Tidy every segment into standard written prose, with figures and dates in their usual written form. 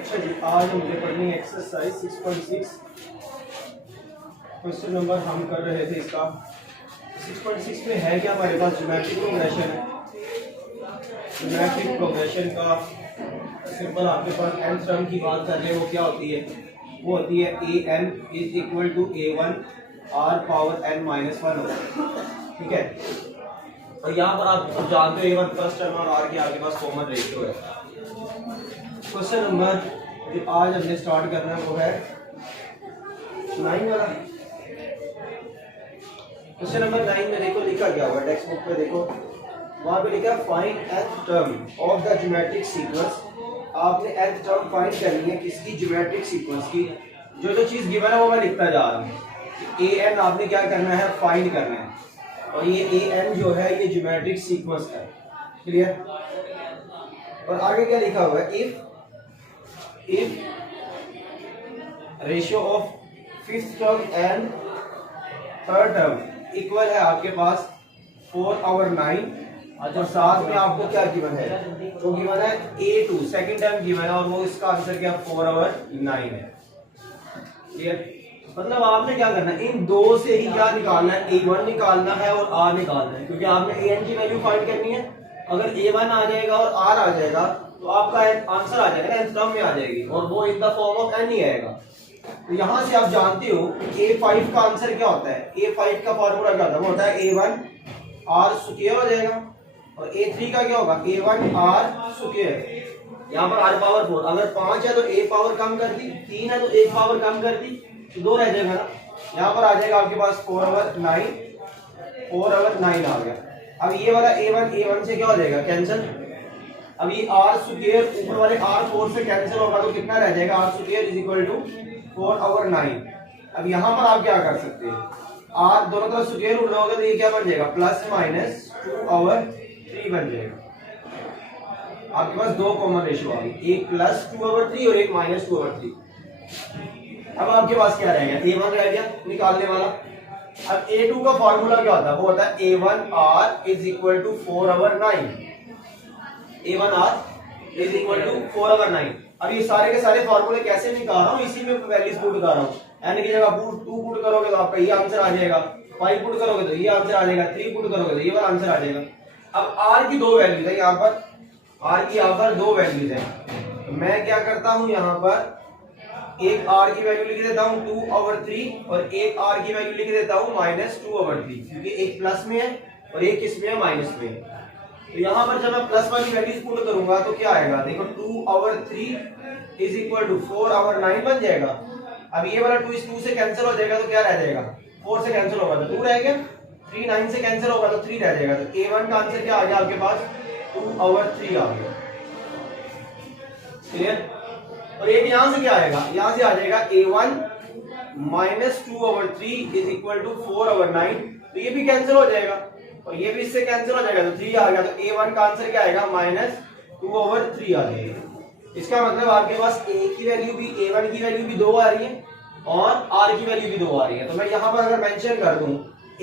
अच्छा जी, आज मुझे पढ़नी एक्सरसाइज 6.6 क्वेश्चन नंबर हम कर रहे थे। इसका 6.6 में है क्या हमारे पास ज्योमेट्रिक प्रोग्रेशन है। ज्योमेट्रिक प्रोग्रेशन का सिंपल आपके पास n टर्म की बात कर रहे हैं, वो क्या होती है? वो होती है a n is equal to a1 r power n minus 1 होता है, ठीक है। और यहाँ पर आप जानते हो a1 फर्स्ट टर्म और r के आपके पास कॉमन रेशियो है। क्वेश्चन नंबर जो आज हमने स्टार्ट करना है वो है 9 वाला। क्वेश्चन नंबर 9 में देखो लिखा गया हुआ टेक्स्ट बुक पे, देखो वहां पे लिखा find nth term of the geometric sequence. आपने nth टर्म फाइंड करनी है किसकी? ज्योमेट्रिक सीक्वेंस की। जो जो चीज गिवन है वो मैं लिखता जा रहा हूँ। an आपने क्या करना है? फाइंड करना है। और ये an जो है ये ज्योमेट्रिक सीक्वेंस है, क्लियर। और आगे क्या लिखा हुआ है? if ratio of fifth term and third term equal है आपके पास 4/9। और साथ में आपको क्या गिवन है? तो गिवन है a2 सेकंड टर्म गिवन है और वो इसका आंसर क्या 4/9 है, क्लियर। मतलब आपने क्या करना है? इन दो से ही क्या निकालना है? a1 निकालना है और r निकालना है, क्योंकि आपने an की वैल्यू फाइंड करनी है। अगर a1 आ जाएगा और r आ जाएगा तो आपका आंसर आ जाएगा nth टर्म में आ जाएगी, और वो in the form of n ही आएगा। तो यहां से आप जानते हो a5 का आंसर क्या होता है? a5 का फॉर्मूला क्या होता है? वो होता है a1 r स्क्वायर हो जाएगा, और a3 का क्या होगा? a1 r square. यहाँ पर r पावर 4, अगर 5 है तो a पावर कम कर दी, 3 है तो 1 पावर कम कर दी, तो 2 रह जाएगा ना। यहाँ पर आ जाएगा आपके पास 4/9 आ गया। अब ये वाला a1 से क्या हो जाएगा? कैंसिल। अब ये r स्क्वायर ऊपर वाले r4 से कैंसिल होगा तो कितना रह जाएगा? r square is equal to 4/9। अब यहाँ पर आप क्या कर सकते हैं? r दोनों तरफ स्क्वायर रूट लोगे तो ये क्या बन जाएगा? प्लस माइनस 2/3 बन जाएगा। आपके पास दो कॉमन रेशियो आ गई, एक प्लस 2/3 और एक माइनस 2/3। अब आपके पास क्या रहेगा? a1 रह गया निकालने वाला। अब a2 का फॉर्मूला क्या होता है? वो होता है a1r is equal to 4/9। a1r is equal to 4/9। अब ये सारे के सारे फॉर्मूले कैसे निकाल रहा हूँ? इसी में वैल्यूज पुट कर रहा हूँ। n की जगह 2 पुट करोगे तो आपका ये आंसर आ जाएगा, 5 पुट करोगे तो ये आंसर आ जाएगा, 3 पुट करोगे तो ये वाला आंसर आ जाएगा। अब r की दो वैल्यूज है यहाँ पर, r की यहाँ पर दो वैल्यूज है। तो मैं क्या करता हूँ? यहाँ पर एक r की वैल्यू लिख देता हूँ 2/3 और एक r की वैल्यू लिख देता हूँ -2/3, क्योंकि एक प्लस में है और एक किस में है? माइनस में है। तो यहाँ पर जब मैं प्लस वाली वैल्यूज पुट करूंगा तो क्या आएगा? देखो 2/3 इज इक्वल टू 4/9 बन जाएगा। अब ये वाला 2 इस 2 से कैंसिल हो जाएगा तो क्या रह जाएगा? 4 से कैंसिल होगा तो 2 रह गया, 3 9 से कैंसिल होगा तो 3 रह जाएगा। तो a1 का आंसर क्या आ गया आपके पास? 2/3 आ गया, क्लियर। और एक यहाँ से क्या आएगा? यहाँ से आ जाएगा a1 -2/3 इज इक्वल टू 4/9। तो ये भी कैंसिल हो जाएगा और ये भी इससे कैंसिल हो जाएगा तो 3 आ गया। तो a1 का आंसर क्या आएगा? -2/3 आ जाएगा। इसका मतलब आपके पास a की वैल्यू भी, a1 की वैल्यू भी 2 आ रही है और r की वैल्यू भी 2 आ रही है। तो मैं यहाँ पर अगर मेंशन कर दूं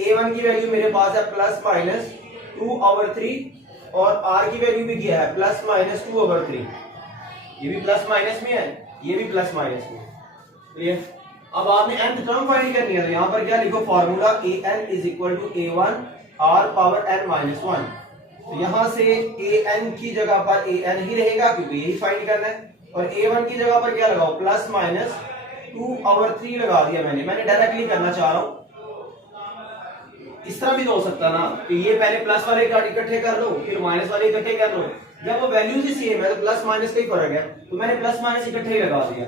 a1 की वैल्यू मेरे पास है +-2/3 और r की वैल्यू भी क्या है? +-2/3। ये भी प्लस माइनस में है, ये भी प्लस माइनस में, क्लियर। अब आपने nth टर्म फाइंड करनी है तो यहाँ पर क्या लिखो? Formula an is equal to a1 r power n-1। तो यहाँ से an की जगह पर an ही रहेगा क्योंकि यही फाइंड करना है, और a1 की जगह पर क्या लगाओ? +-2/3 लगा दिया मैंने डायरेक्टली करना चाह रहा हूँ। इस तरह भी तो हो सकता ना कि ये पहले प्लस वाले इकट्ठे कर लो फिर माइनस वाले इकट्ठे कर लो। जब वो वैल्यूज ही सेम है तो प्लस माइनस का ही फर्क है, तो मैंने प्लस माइनस इकट्ठे ही लगा दिया।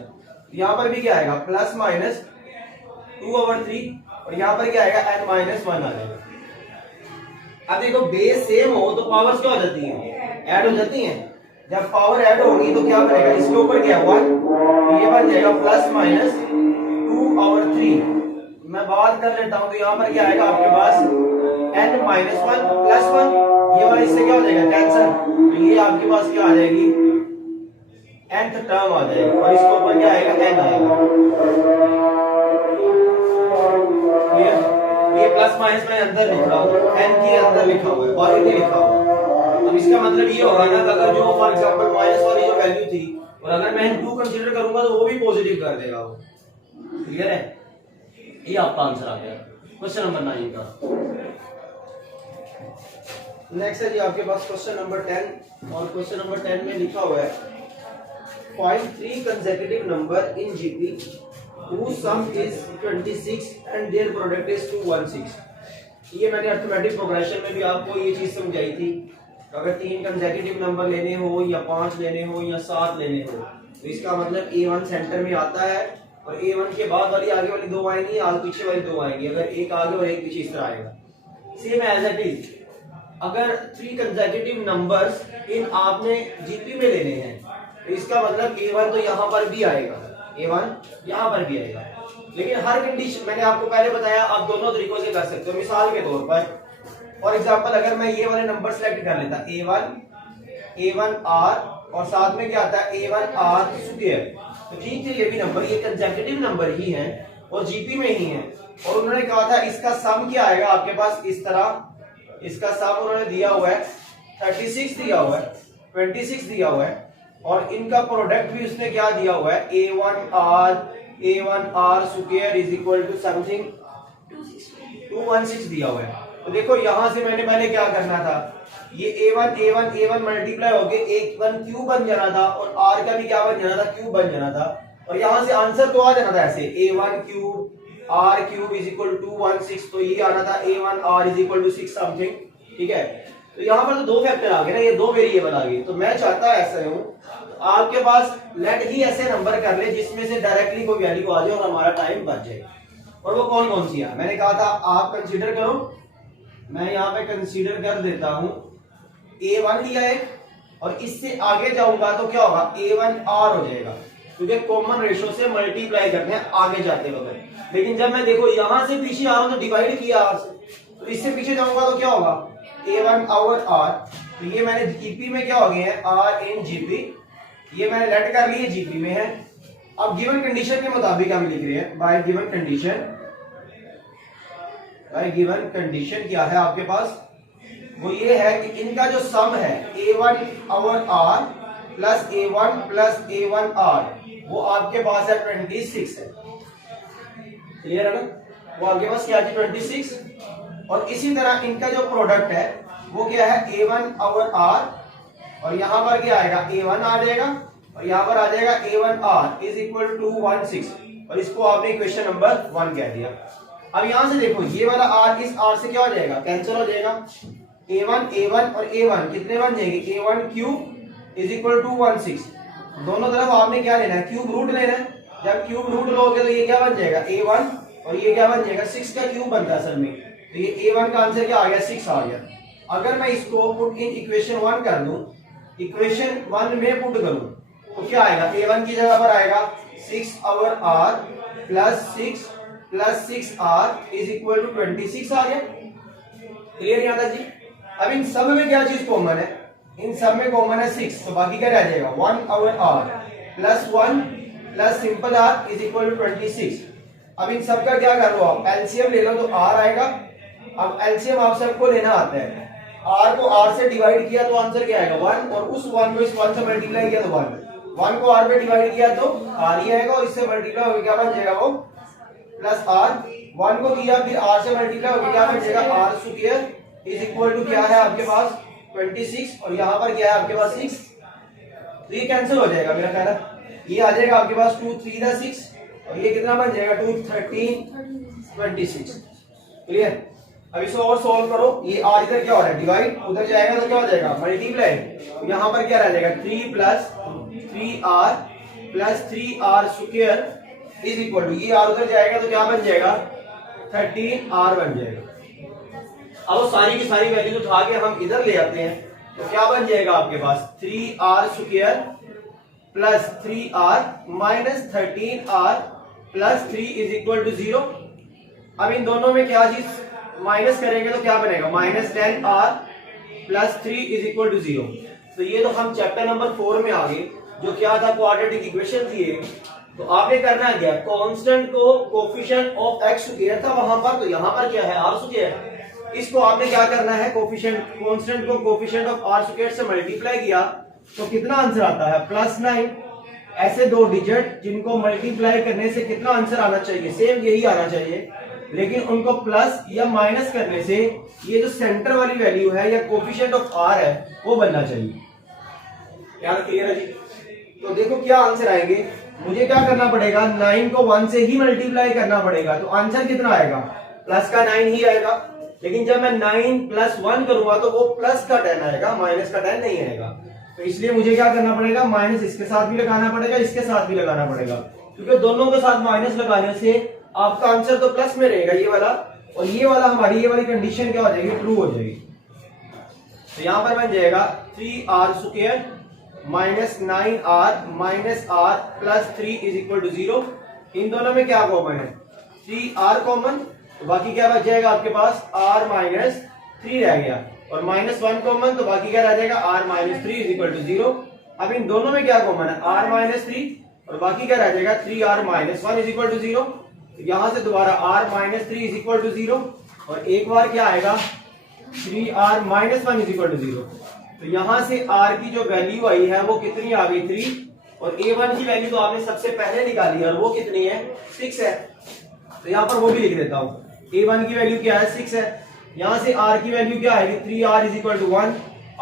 यहाँ पर भी क्या आएगा? +-2/3 और यहाँ पर क्या आएगा? n-1 आ जाएगा। अब देखो बेस सेम हो तो पावर्स क्या हो जाती हैं? ऐड हो जाती हैं। जब पावर ऐड होगी तो क्या बनेगा? इसके ऊपर क्या 1, ये बन जाएगा +-2/3। मैं बात कर लेता हूं तो यहाँ पर क्या आएगा आपके पास? n-1 +1, ये वाला इससे क्या हो जाएगा? कैंसिल। तो ये आपके पास क्या आ जाएगी? nth टर्म आ जाएगी और इसके ऊपर क्या आएगा? n आएगा, क्लियर। ये प्लस माइनस में अंदर लिख रहा हूँ, n के अंदर लिखा हुआ है, पॉजिटिव लिखा हुआ है। अब इसका मतलब ये होगा ना कि अगर जो फॉर एग्जांपल माइनस वाली जो वैल्यू थी और अगर मैं 2 कंसीडर करूंगा तो वो भी पॉजिटिव कर देगा वो। क्लियर है? ये आपका आंसर आ गया क्वेश्चन नंबर 9 का। नेक्स्ट है जी आपके पास क्वेश्चन नंबर 10 और क्वेश्चन नंबर 10 में लिखा हुआ है find 3 consecutive number in GP whose sum is 26 and their product is 216। ये मैंने अर्थमेटिक प्रोग्रेशन में भी आपको ये चीज समझाई थी। अगर 3 कंसेक्यूटिव नंबर लेने हो या 5 लेने हो या 7 लेने हो तो इसका मतलब A1 सेंटर में आता है और A1 के बाद वाली आगे वाली 2 आएंगी, आगे पीछे वाली 2 आएंगी। अगर एक आगे और एक पीछे इस तरह आएगा। सेम एज इट इज अगर 3 कंसेक्यूटिव नंबर्स इन आपने जीपी में लेने हैं तो इसका मतलब A1 तो यहाँ पर भी आएगा, A1 यहाँ पर भी आएगा। लेकिन हर कंडीशन मैंने आपको पहले बताया आप दोनों तरीकों से कर सकते हो। मिसाल के तौर पर फॉर एग्जांपल अगर मैं ये वाले नंबर सेलेक्ट कर लेता A1R और साथ में क्या आता है A1R स्क्वायर, तो ठीक है ये भी नंबर ये कंसेक्यूटिव नंबर ही है और जीपी में ही है। और उन्होंने कहा था इसका सम क्या आएगा आपके पास इस तरह, इसका सम उन्होंने दिया हुआ है 36 दिया हुआ है, 26 दिया हुआ है और इनका प्रोडक्ट भी उसने क्या दिया हुआ है A1R square is equal to something 216 दिया हुआ है। तो देखो यहां से मैंने पहले क्या करना था, ये A1 मल्टीप्लाई होके A1 क्यूब बन जाना था और R का भी क्या बन जाना था, क्यूब बन जाना था। और यहां से आंसर तो आ जाना था ऐसे A1 cube R cube is equal to 216, तो ये आना था A1R is equal to 6 something. ठीक है, तो यहाँ पर तो 2 फैक्टर आ गए ना, ये 2 वेरिएबल आ गए। तो मैं चाहता ऐसा हूं आपके पास लेट ही ऐसे नंबर कर ले जिसमें से डायरेक्टली कोई वैल्यू आ जाए और हमारा टाइम बच जाए। और वो कौन कौन सी है मैंने कहा था आप कंसीडर करो, मैं यहाँ पे कंसीडर कर देता हूं A1 लिया है और इससे आगे जाऊंगा तो क्या होगा A1R हो जाएगा क्योंकि कॉमन रेशो से मल्टीप्लाई करने हैं आगे जाते वक्त। लेकिन जब मैं देखो यहां से पीछे आ रहा हूं तो डिवाइड किया R से, तो इससे पीछे जाऊंगा तो क्या होगा A1 ओवर R। तो ये मैंने जीपी में क्या हो गए हैं R इन जीपी, ये मैंने लेट कर लिए जीपी में है। अब गिवन कंडीशन के मुताबिक हम लिख रहे हैं बाय गिवन कंडीशन क्या है आपके पास, वो ये है कि इनका जो सम है A1 over R plus A1 plus A1R वो आपके पास है 26 है। क्लियर है ना, वो आपके पास क्या है 26। और इसी तरह इनका जो प्रोडक्ट है वो क्या है A1 ओवर R और यहां पर क्या आएगा A1 आ जाएगा और यहां पर आ जाएगा A1R इज इक्वल टू 216 और इसको आपने इक्वेशन नंबर 1 कह दिया। अब यहां से देखो ये वाला R इस R से क्या हो जाएगा कैंसिल हो जाएगा, A1 और A1 कितने बन जाएंगे A1 cube is equal to 216। दोनों तरफ आपने क्या लेना है क्यूब रूट लेना है, जब क्यूब रूट लोगे तो ये क्या बन जाएगा A1 और ये क्या बन जाएगा 6 का क्यूब बनता है असल में, तो ये A1 का आंसर क्या आ गया 6 आ गया। अगर मैं इसको पुट इन इक्वेशन 1 कर दूं, इक्वेशन 1 में पुट करूं तो क्या आएगा A1 की जगह पर आएगा 6 over R plus 6R is equal to 26 आ गया। क्लियर यहाँ तक जी। अब इन सब में क्या चीज कॉमन है, इन सब में कॉमन है 6, तो बाकी क्या रह जाएगा 1 over R plus 1 plus simple R is equal to 26। अब इन सब का क्या कर लो आप एलसीएम ले लो तो R आएगा। अब एलसीएम आप सबको लेना आता है, R को R से डिवाइड किया तो आंसर क्या आएगा 1 और उस 1 को इस 1 से मल्टीप्लाई किया तो 1 को R में डिवाइड किया तो R ही आएगा और इससे मल्टीप्लाई होकर क्या बन जाएगा वो प्लस R। 1 को किया फिर R से मल्टीप्लाई होकर क्या बन जाएगा R square is equal to क्या है आपके पास 26 और यहाँ पर क्या है आपके पास 6, तो ये कैंसिल हो जाएगा मेरा ख्याल है, ये आ जाएगा आपके पास 2 3 6 और ये कितना बन जाएगा 2 13 26। क्लियर। अब इसको और सॉल्व करो, ये R इधर क्या हो रहा है डिवाइड, उधर जाएगा तो क्या हो जाएगा मल्टीप्लाई, तो यहाँ पर क्या रह जाएगा 3 plus 3R plus 3R square is equal to ये R उधर जाएगा तो क्या बन जाएगा 13R बन जाएगा। अब सारी की सारी वैल्यूज उठा के हम इधर ले आते हैं तो क्या बन जाएगा आपके पास 3R square plus 3R minus 13R plus 3 is equal to 0। अब इन दोनों में क्या चीज माइनस करेंगे तो क्या बनेगा minus 10R plus 3 is equal to 0। तो ये तो हम चैप्टर नंबर 4 में आ गए जो क्या था क्वाड्रेटिक इक्वेशन थी। तो आपने करना क्या कांस्टेंट को कोफिशिएंट ऑफ x स्क्वायर था वहां पर, तो यहां पर क्या है r स्क्वायर, इसको आपने क्या करना है कोफिशिएंट कांस्टेंट को कोफिशिएंट ऑफ r स्क्वायर से मल्टीप्लाई किया तो कितना आंसर आता है +9। ऐसे दो डिजिट जिनको मल्टीप्लाई करने से कितना आंसर आना चाहिए, सेम यही आना चाहिए, लेकिन उनको प्लस या माइनस करने से ये जो सेंटर वाली वैल्यू है या कोफिशिएंट ऑफ आर है वो बनना चाहिए। यार क्लियर है जी? तो देखो क्या आंसर आएंगे, मुझे क्या करना पड़ेगा, 9 को 1 से ही मल्टीप्लाई करना पड़ेगा, तो आंसर कितना आएगा, प्लस का 9 ही आएगा। लेकिन जब मैं 9 प्लस 1 करूंगा तो वो प्लस का 10 आएगा, माइनस का 10 नहीं आएगा। तो इसलिए मुझे क्या करना पड़ेगा, माइनस इसके साथ भी लगाना पड़ेगा, इसके साथ भी लगाना पड़ेगा, क्योंकि दोनों के साथ माइनस लगाने से आपका आंसर तो प्लस में रहेगा ये वाला, और ये वाला हमारी ये वाली कंडीशन क्या हो जाएगी, ट्रू हो जाएगी। तो यहां पर बन जाएगा 3r square minus 9r minus r plus 3 is equal to 0। इन दोनों में क्या कॉमन है, 3r कॉमन, तो बाकी क्या बच जाएगा आपके पास, r माइनस 3 रह गया, और माइनस 1 कॉमन, तो बाकी क्या रह जाएगा, r minus 3 is equal to 0। अब इन दोनों में क्या कॉमन है, r माइनस 3, और बाकी क्या रह जाएगा, 3r minus 1 is equal to 0। यहां से दोबारा r minus 3 is equal to 0, और एक बार क्या आएगा, 3r minus 1 is equal to 0। तो यहां से r की जो वैल्यू आई है वो कितनी आ गई, 3, और a1 की वैल्यू तो आपने सबसे पहले निकाली है, और वो कितनी है, 6 है। तो यहां पर वो भी लिख देता हूं, a1 की वैल्यू क्या है, 6 है। यहां से r की वैल्यू क्या आएगी, 3r is equal to 1,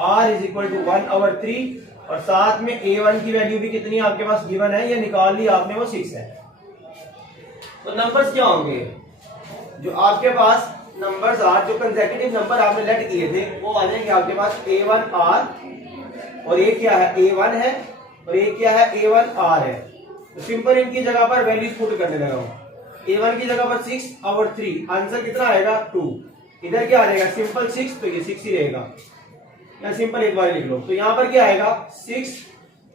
r is equal to 1/3, और साथ में a1 की वैल्यू भी कितनी आपके पास गिवन है, ये निकाल ली आपने, वो 6 है। तो नंबर्स क्या होंगे, जो आपके पास नंबर्स आर, जो कंसेक्यूटिव नंबर आपने लेट किए थे वो आ जाएंगे आपके पास a1r, और एक क्या है, a1 है, और एक क्या है, a1r है। तो सिंपल इनकी जगह पर वैल्यूज पुट करने लगा हूं, a1 की जगह पर 6/3, आंसर कितना आएगा, 2। इधर क्या आ जाएगा, सिंपल 6, तो ये 6 ही रहेगा, या सिंपल एक बार लिख लो। तो यहां पर क्या आएगा, 6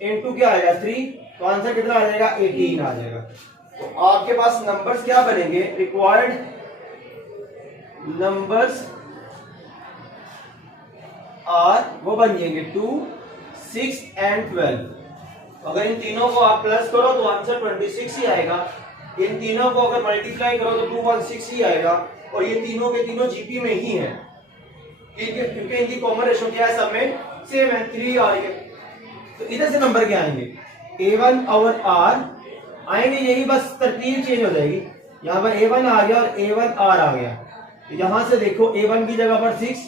इंटू क्या आएगा, 3, तो आंसर कितना आ जाएगा, 18 आ जाएगा। तो आपके पास नंबर्स क्या बनेंगे, रिक्वायर्ड नंबर्स आर, वो बन जाएंगे 2, 6 एंड 12। अगर इन तीनों को आप प्लस करो तो आंसर 26 ही आएगा, इन तीनों को अगर मल्टीप्लाई करो तो 216 ही आएगा, और ये तीनों के तीनों जीपी में ही है, क्योंकि इनकी कॉमन रेशो क्या है, सब में सेम है, 3 आ रही है। तो इधर से नंबर क्या आएंगे, a1 और r आएंगे, यही बस तरतीब चेंज हो जाएगी। यहाँ पर a1 आ गया और a1r आ गया। यहां से देखो a1 की जगह पर 6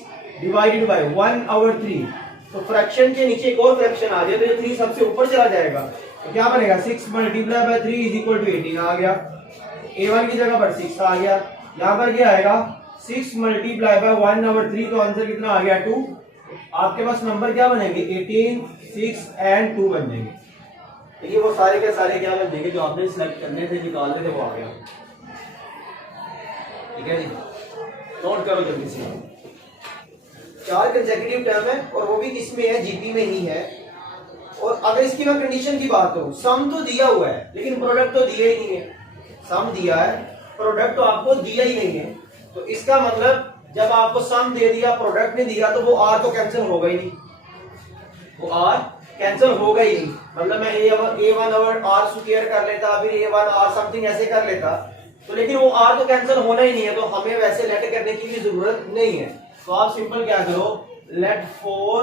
डिवाइडेड बाय 1/3, तो फ्रैक्शन के नीचे एक और फ्रैक्शन आ गया, तो ये 3 सबसे ऊपर चला जाएगा, तो क्या बनेगा, 6 multiply by 3 is equal to 18 आ गया। a1 की जगह पर 6 आ गया, यहां पर क्या आएगा, 6 मल्टीप्लाई बाय 1/3, तो आंसर कितना आ गया, 2। आपके पास नंबर क्या बनेंगे, 18, 6 एंड 2 बन जाएंगे। देखिए वो सारे के सारे क्या बन जाएंगे, जो आपने सिलेक्ट करने थे, निकालने थे, वो आ गया। ठीक है जी, नोट करो जल्दी से। 4 कंसेक्यूटिव टर्म है, और वो भी किसमें है, जीपी में ही है। और अगर इसकी मैं कंडीशन की बात करूं, सम तो दिया हुआ है लेकिन प्रोडक्ट तो दिया ही नहीं है, सम दिया है, प्रोडक्ट तो आपको दिया ही नहीं है। तो इसका मतलब जब आपको सम दे दिया, प्रोडक्ट नहीं दिया, तो वो आर तो कैंसिल होगा ही नहीं, वो आर कैंसिल होगा ही नहीं। मतलब मैं a1 और r स्क्वायर कर लेता, फिर a1 r समथिंग ऐसे कर लेता, तो लेकिन वो r तो कैंसिल होना ही नहीं है, तो हमें वैसे लेट करने की भी जरूरत नहीं है। तो आप सिंपल क्या करो, let 4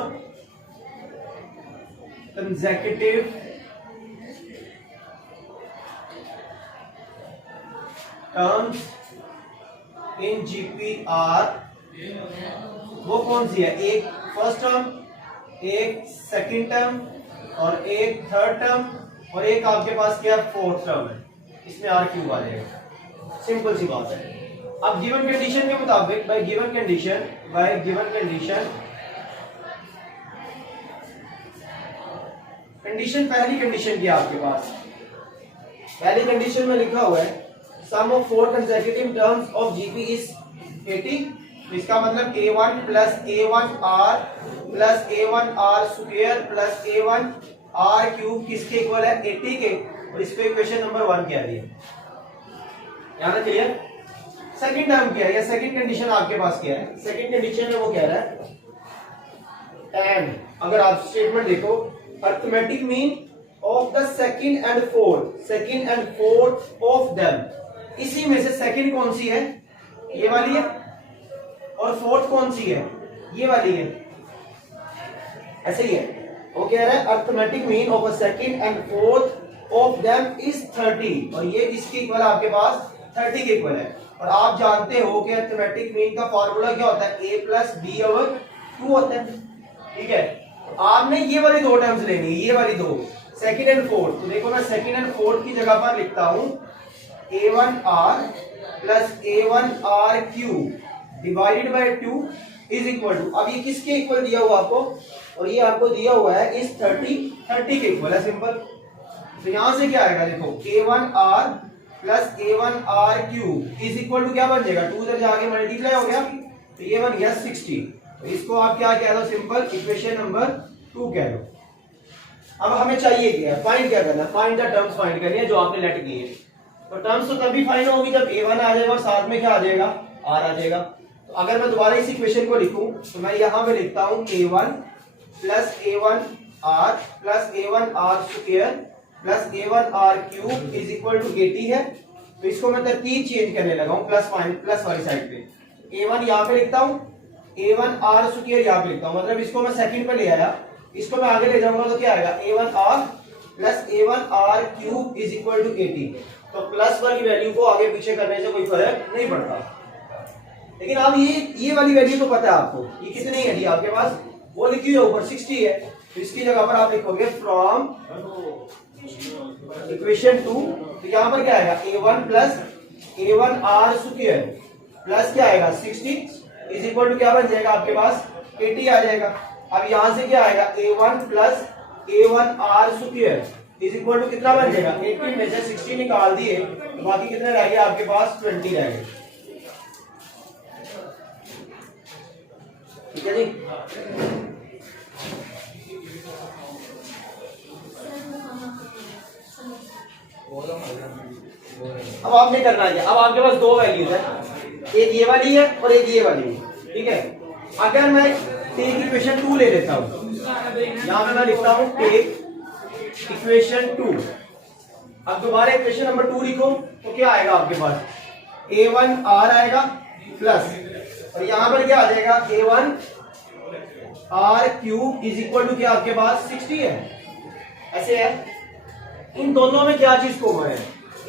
consecutive terms in GPR, वो कौन सी है, एक फर्स्ट टर्म, एक सेकंड टर्म, और एक थर्ड टर्म, और एक आपके पास क्या, फोर्थ टर्म है, इसमें r क्यूब आ जाएगा। सिंपल सी बात है। अब गिवन कंडीशन के मुताबिक, बाय गिवन कंडीशन कंडीशन पहली कंडीशन क्या आपके पास, पहली कंडीशन में लिखा हुआ है sum of 4 consecutive terms of GP is 80। इसका मतलब a1 plus a1r plus a1r square plus a1r cube किसके इक्वल है, 80 के, और इस पे इक्वेशन नंबर 1 कह रही है। याद क्लियर। सेकंड टर्म क्या है, या सेकंड कंडीशन आपके पास क्या है, सेकंड कंडीशन में वो कह रहा है एंड, अगर आप स्टेटमेंट देखो, arithmetic mean of the second and fourth of them, इसी में से सेकंड कौन सी है, ये वाली है, और फोर्थ कौन सी है, ये वाली है, ऐसे ही है। वो कह रहा है arithmetic mean of a second and fourth of them is 30 और ये इसके इक्वल आपके पास 30 के इक्वल है। और आप जानते हो कि अर्थमेटिक मीन का फार्मूला क्या होता है, a प्लस बी ओवर 2 होता है। ठीक है, तो आपने ये वाली दो टर्म्स लेनी है, ये वाली दो सेकंड एंड फोर्थ। तो देखो मैं सेकंड एंड फोर्थ की जगह पर लिखता हूं a1r plus a1r cube divided by 2 is equal to, अब ये किसके इक्वल दिया हुआ आपको, और ये आपको दिया हुआ है इस 30 के इक्वल है, सिंपल। तो यहां से क्या आएगा, देखो a1r plus a1r cube is equal to क्या बन जाएगा, 2 इधर जाके मल्टीप्लाई हो गया तो ये बन गया 60। तो इसको आप क्या कह दो, सिंपल इक्वेशन नंबर 2 कह दो। अब हमें चाहिए क्या, फाइंड क्या करना, फाइंड द टर्म्स फाइंड करनी है जो आपने लेट की है। तो टर्म्स तो तभी फाइंड होगी जब a1 आ जाएगा और साथ में क्या आ जाएगा, r आ जाएगा। तो अगर मैं दोबारा इस इक्वेशन को लिखूं तो मैं यहां पे लिखता हूं a1 plus a1r plus a1r square plus a1r cube is equal to 80 है। तो इसको मैं तरतीब चेंज करने लगा हूं, प्लस वाली साइड पे a1 यहां पे लिखता हूं, a1r स्क्वायर यहां पे लिखता हूं, मतलब इसको मैं सेकंड पे ले आया, इसको मैं आगे ले जाऊंगा तो क्या आएगा a1r plus a1r cube is equal to 80। तो प्लस वाली वैल्यू को आगे पीछे करने से कोई फर्क नहीं पड़ता। लेकिन अब ये वाली वैल्यू तो पता है आपको, ये कितनी है जी आपके पास, वो लिखी हुई है ऊपर 60 है। तो इसकी जगह पर आप लिखोगे फ्रॉम इक्वेशन 2, तो यहां पर क्या आएगा a1 plus a1r square plus क्या आएगा 60 इज इक्वल टू क्या बन जाएगा आपके पास 80 आ जाएगा। अब यहां से क्या आएगा a1 plus a1r square is equal to कितना बन जाएगा, 80 में से 60 निकाल दिए तो बाकी कितने रह गए आपके पास 20 रह गए। ठीक है जी, अब आपने करना है, अब आपके पास दो वैल्यूज है, एक ये वाली है और एक ये वाली है। ठीक है, अगर मैं टेक इक्वेशन 2 ले लेता हूं, यहां पे मैं लिखता हूं टेक इक्वेशन 2। अब दोबारा इक्वेशन नंबर 2 लिखो तो क्या आएगा आपके पास, a1r आएगा प्लस, और यहां पर क्या आ जाएगा a1 r cube is equal to क्या आपके पास 60 है। ऐसे है, इन दोनों में क्या चीज कॉमन है,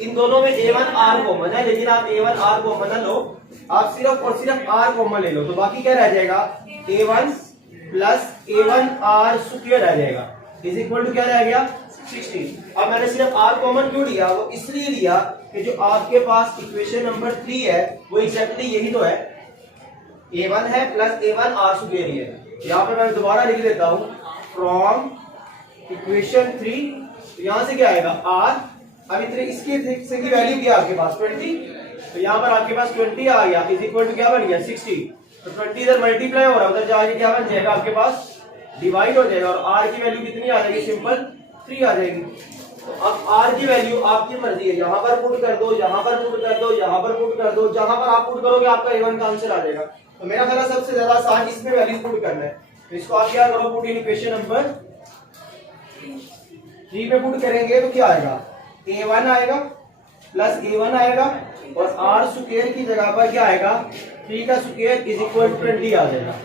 इन दोनों में a1 r कॉमन है, लेकिन आप a1 r कॉमन ना लो, आप सिर्फ और सिर्फ r कॉमन ले लो, तो बाकी क्या रह जाएगा a1 plus a1 r square रह जाएगा इज इक्वल टू क्या रह गया 60। अब मैंने सिर्फ r कॉमन क्यों लिया, वो इसलिए लिया कि जो आपके पास इक्वेशन नंबर 3 है वो एग्जैक्टली यही तो है, a1 है प्लस a1 r स्क्वायर ही है। यहाँ पे मैं दोबारा लिख देता हूं फ्रॉम इक्वेशन 3, तो यहां से क्या आएगा r, अब इतने इसके से की वैल्यू क्या आपके पास 20, तो यहाँ पर आपके पास 20 आ गया इज इक्वल टू क्या बन गया 60। तो 20 इधर मल्टीप्लाई हो रहा है, उधर जाके क्या बन जाएगा आपके पास डिवाइड हो जाएगा, और r की वैल्यू कितनी आ जाएगी, सिंपल 3 आ जाएगी। तो अब r की वैल्यू आपकी मर्जी है, यहाँ पर पुट कर दो, यहाँ पर पुट कर दो, यहाँ पर पुट कर दो, जहां पर आप पुट करोगे आपका a1 का आंसर आ जाएगा। तो मेरा ख्याल सबसे ज्यादा आसान इसमें वैल्यू पुट करना है, तो इसको आप क्या करो, पुट इन इक्वेशन नंबर 3 पे पुट करेंगे तो क्या आएगा a1 आएगा प्लस a1 आएगा और r स्क्वायर की जगह पर क्या आएगा 3 का स्क्वायर इज इक्वल टू 20 आ जाएगा।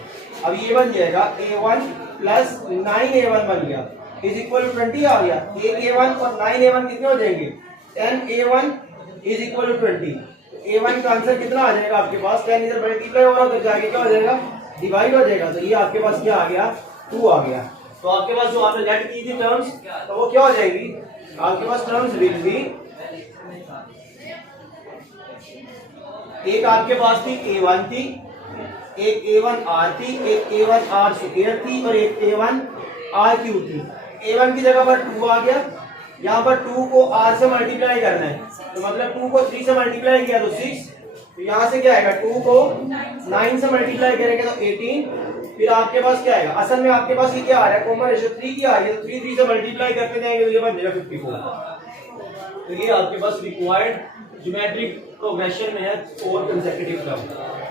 अब ये बन जाएगा a1 प्लस 9a1 बन गया इज इक्वल टू 20 आ गया। 8a1 और 9a1 कितने हो जाएंगे 10a1 is equal to 20। a1 का आंसर कितना आ जाएगा आपके पास, 10 इधर मल्टीप्लाई हो रहा है तो जाके क्या हो जाएगा डिवाइड हो जाएगा, तो ये आपके पास क्या आ गया 2 आ गया। तो आपके पास जो आपने लेट की थी टर्म्स, तो वो क्या हो जाएगी आपके पास टर्म्स विल बी, एक आपके पास थी a1 थी, एक a1r थी, एक a1r स्क्वायर थी और एक a1r क्यूब थी। a1 की जगह पर 2 आ गया, यहाँ पर 2 को r से मल्टीप्लाई करना है, तो मतलब 2 को 3 से मल्टीप्लाई किया तो 6, तो यहाँ से क्या आएगा 2 को 9 से मल्टीप्लाई करेंगे तो 18, फिर आपके पास क्या आएगा, असल में आपके पास ये क्या आ रहा है कॉमन रेशियो 3 की आ रही है, तो 3 से मल्टीप्लाई करते जाएंगे तो ये बन जाएगा 54। तो ये आपके पास रिक्वायर्ड ज्योमेट्रिक प्रोग्रेशन में है 4 कंसेक्यूटिव टर्म।